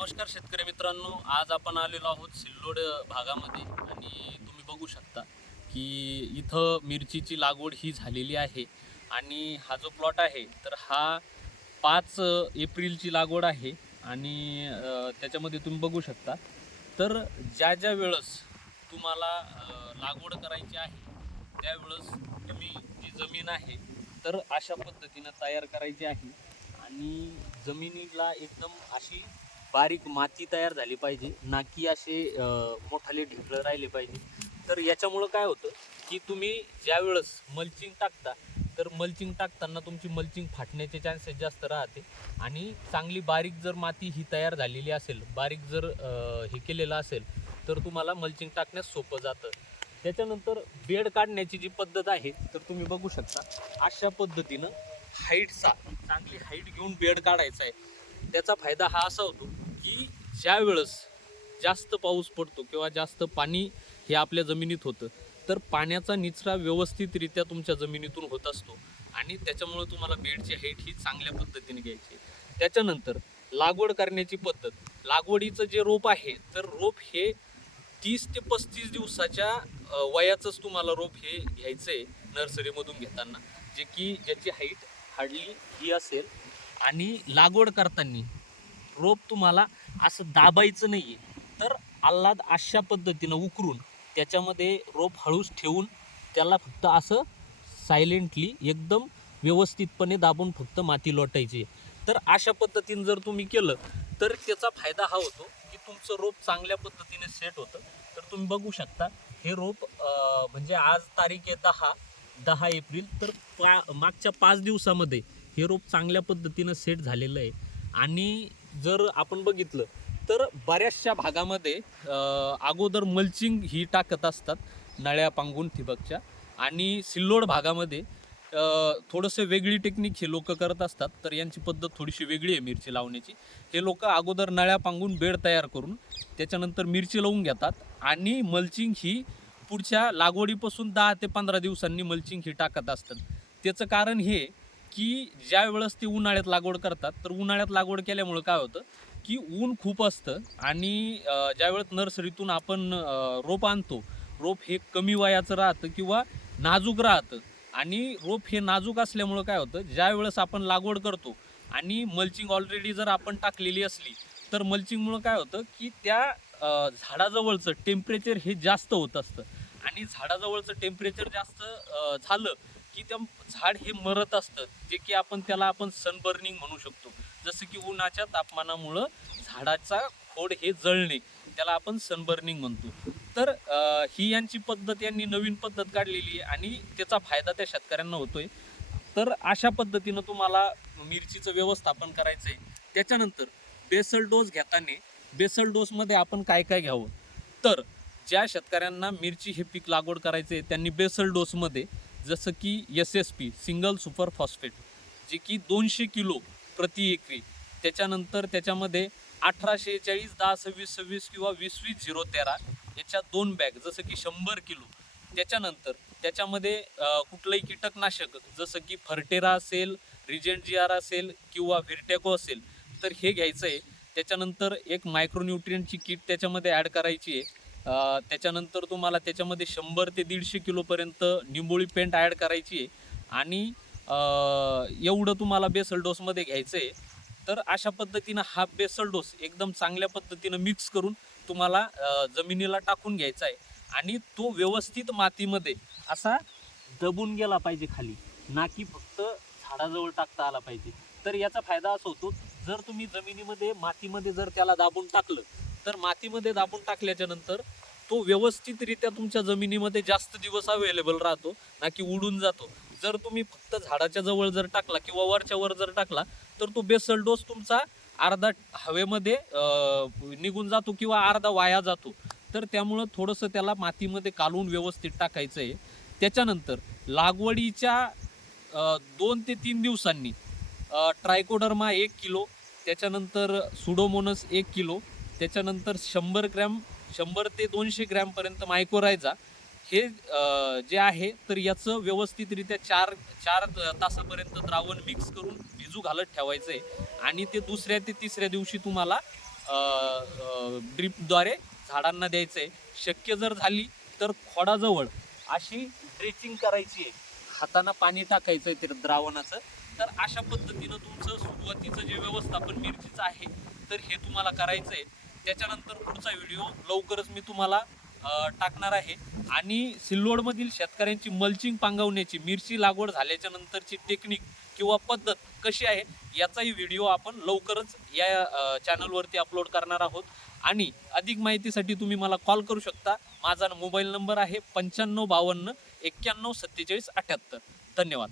नमस्कार शेतकरी मित्रांनो, आज आपण आलेलो आहोत सिल्लोड भागामध्ये आणि तुम्ही बघू शकता की इथं मिरचीची लागवड ही झालेली आहे. आणि हा जो प्लॉट आहे तर हा 5 एप्रिलची लागवड आहे. आणि त्याच्यामध्ये तुम्ही बघू शकता तर ज्या ज्या वेळेस तुम्हाला लागवड करायची आहे त्यावेळेस तुम्ही जी जमीन आहे तर अशा पद्धतीनं तयार करायची आहे. आणि जमिनीला एकदम अशी बारीक माती तयार झाली पाहिजे, ना की असे मोठाले ढिकळं राहिले पाहिजे. तर याच्यामुळं काय होतं की तुम्ही ज्या वेळेस मल्चिंग टाकता तर मल्चिंग टाकताना तुमची मल्चिंग फाटण्याचे चान्सेस जास्त राहते. आणि चांगली बारीक जर माती ही तयार झालेली असेल, बारीक जर हे केलेलं असेल तर तुम्हाला मल्चिंग टाकण्यास सोपं जातं. त्याच्यानंतर बेड काढण्याची जी पद्धत आहे तर तुम्ही बघू शकता अशा पद्धतीनं हाईटचा चांगली हाईट घेऊन बेड काढायचा आहे. त्याचा फायदा हा असा होतो की ज्या वेळेस जास्त पाऊस पडतो किंवा जास्त पाणी हे आपल्या जमिनीत होतं तर पाण्याचा निचरा व्यवस्थितरित्या तुमच्या जमिनीतून होत असतो. आणि त्याच्यामुळे तुम्हाला बेडची हाईट ही चांगल्या पद्धतीने घ्यायची. त्याच्यानंतर लागवड करण्याची पद्धत, लागवडीचं जे रोप आहे तर रोप हे 30 ते 35 दिवसाच्या वयाचंच तुम्हाला रोप हे घ्यायचं आहे नर्सरीमधून घेताना, जे की ज्याची हाईट हार्डली ही असेल. आणि लागवड करताना रोप तुम्हाला असं दाबायचं नाही आहे, तर आल्हाद अशा पद्धतीनं उकरून त्याच्यामध्ये रोप हळूच ठेवून त्याला फक्त असं सायलेंटली एकदम व्यवस्थितपणे दाबून फक्त माती लोटायची. तर अशा पद्धतीनं जर तुम्ही केलं तर त्याचा फायदा हा होतो की तुमचं रोप चांगल्या पद्धतीने सेट होतं. तर तुम्ही बघू शकता हे रोप म्हणजे आज तारीख आहे 10 एप्रिल, तर मागच्या 5 दिवसामध्ये हे रोप चांगल्या पद्धतीनं सेट झालेलं आहे. आणि जर आपण बघितलं तर बऱ्याचशा भागामध्ये अगोदर मल्चिंग ही टाकत असतात नळ्या पांगून ठिबकच्या. आणि सिल्लोड भागामध्ये थोडंसं वेगळी टेक्निक हे लोक करत असतात. तर यांची पद्धत थोडीशी वेगळी आहे मिरची लावण्याची. हे लोक अगोदर नळ्या पांगून बेड तयार करून त्याच्यानंतर मिरची लावून घेतात. आणि मल्चिंग ही पुढच्या लागवडीपासून 10 ते 15 दिवसांनी मल्चिंग ही टाकत असतात. त्याचं कारण हे की ज्या वेळेस ते उन्हाळ्यात लागवड करतात तर उन्हाळ्यात लागवड केल्यामुळं काय होतं की ऊन खूप असतं. आणि ज्यावेळेस नर्सरीतून आपण रोप आणतो, रोप हे कमी वयाचं राहतं किंवा नाजूक राहतं. आणि रोप हे नाजूक असल्यामुळं काय होतं, ज्या वेळेस आपण लागवड करतो आणि मल्चिंग ऑलरेडी जर आपण टाकलेली असली तर मल्चिंगमुळं काय होतं की त्या झाडाजवळचं टेम्परेचर हे जास्त होत असतं. आणि झाडाजवळचं टेम्परेचर जास्त झालं की त्या झाड हे मरत असतं, जे की आपण सनबर्निंग म्हणू शकतो. जसं की उन्हाच्या तापमानामुळं झाडाचा खोड हे जळणे, त्याला आपण सनबर्निंग म्हणतो. तर ही यांची पद्धत, यांनी नवीन पद्धत काढलेली आहे आणि त्याचा फायदा त्या शेतकऱ्यांना होतोय. तर अशा पद्धतीनं तुम्हाला मिरचीचं व्यवस्थापन करायचं आहे. त्याच्यानंतर बेसल डोस घेताना बेसल डोसमध्ये आपण काय काय घ्यावं, तर ज्या शेतकऱ्यांना मिरची हे पीक लागवड करायचे आहे त्यांनी बेसल डोसमध्ये जसं की SSP सिंगल सुपर फॉस्फेट, जे की 200 किलो प्रति एकरी. त्याच्यानंतर त्याच्यामध्ये 1846 10 26 26 किंवा 20 20 013 याच्या 2 बॅग जसं की 100 किलो. त्याच्यानंतर त्याच्यामध्ये कुठलंही कीटकनाशक जसं की फर्टेरा असेल, रिजेंट GR असेल किंवा व्हिर्टॅको असेल तर हे घ्यायचं आहे. त्याच्यानंतर एक मायक्रोन्यूट्रियनची किट त्याच्यामध्ये ॲड करायची आहे. त्याच्यानंतर तुम्हाला त्याच्यामध्ये 100 ते 150 किलोपर्यंत निंबोळी पेंट ॲड करायची आहे. आणि एवढं तुम्हाला बेसल डोसमध्ये घ्यायचं आहे. तर अशा पद्धतीनं हा बेसल डोस एकदम चांगल्या पद्धतीनं मिक्स करून तुम्हाला जमिनीला टाकून घ्यायचा आहे. आणि तो व्यवस्थित मातीमध्ये असा दबून गेला पाहिजे खाली, ना की फक्त झाडाजवळ टाकता आला पाहिजे. तर याचा फायदा असा होतो, जर तुम्ही जमिनीमध्ये मातीमध्ये जर त्याला दाबून टाकलं तर मातीमध्ये दाबून टाकल्याच्या नंतर तो व्यवस्थितरित्या तुमच्या जमिनीमध्ये जास्त दिवस अवेलेबल राहतो, ना की उडून जातो. जर तुम्ही फक्त झाडाच्या जवळ जर टाकला किंवा वरच्या वर जर टाकला तर तो बेसल डोस तुमचा अर्धा हवेमध्ये निघून जातो किंवा अर्धा वाया जातो. तर त्यामुळं थोडंसं त्याला मातीमध्ये कालवून व्यवस्थित टाकायचं आहे. त्याच्यानंतर लागवडीच्या 2 ते 3 दिवसांनी ट्रायकोडर्मा 1 किलो, त्याच्यानंतर सुडोमोनस 1 किलो, त्याच्यानंतर 100 ग्रॅम 100 ते 200 ग्रॅमपर्यंत मायकोरायझा हे जे आहे तर याचं व्यवस्थितरित्या 4 तासापर्यंत द्रावण मिक्स करून भिजू घालत ठेवायचं आहे. आणि ते 2ऱ्या ते 3ऱ्या दिवशी तुम्हाला ड्रीपद्वारे झाडांना द्यायचं आहे. शक्य जर झाली तर खोडाजवळ अशी ड्रेचिंग करायची आहे, हातानं पाणी टाकायचं आहे ते द्रावणाचं. तर अशा पद्धतीनं तुमचं सुरुवातीचं जे व्यवस्थापन मिरचीचं आहे तर हे तुम्हाला करायचं आहे. त्याच्यानंतर पुढचा व्हिडिओ लवकरच मी तुम्हाला टाकणार आहे. आणि सिल्लोडमधील शेतकऱ्यांची मल्चिंग पांगवण्याची, मिरची लागवड झाल्याच्या नंतरची टेक्निक किंवा पद्धत कशी आहे याचाही व्हिडिओ आपण लवकरच या चॅनलवरती अपलोड करणार आहोत. आणि अधिक माहितीसाठी तुम्ही मला कॉल करू शकता. माझा मोबाईल नंबर आहे 9552 91 47 78. धन्यवाद.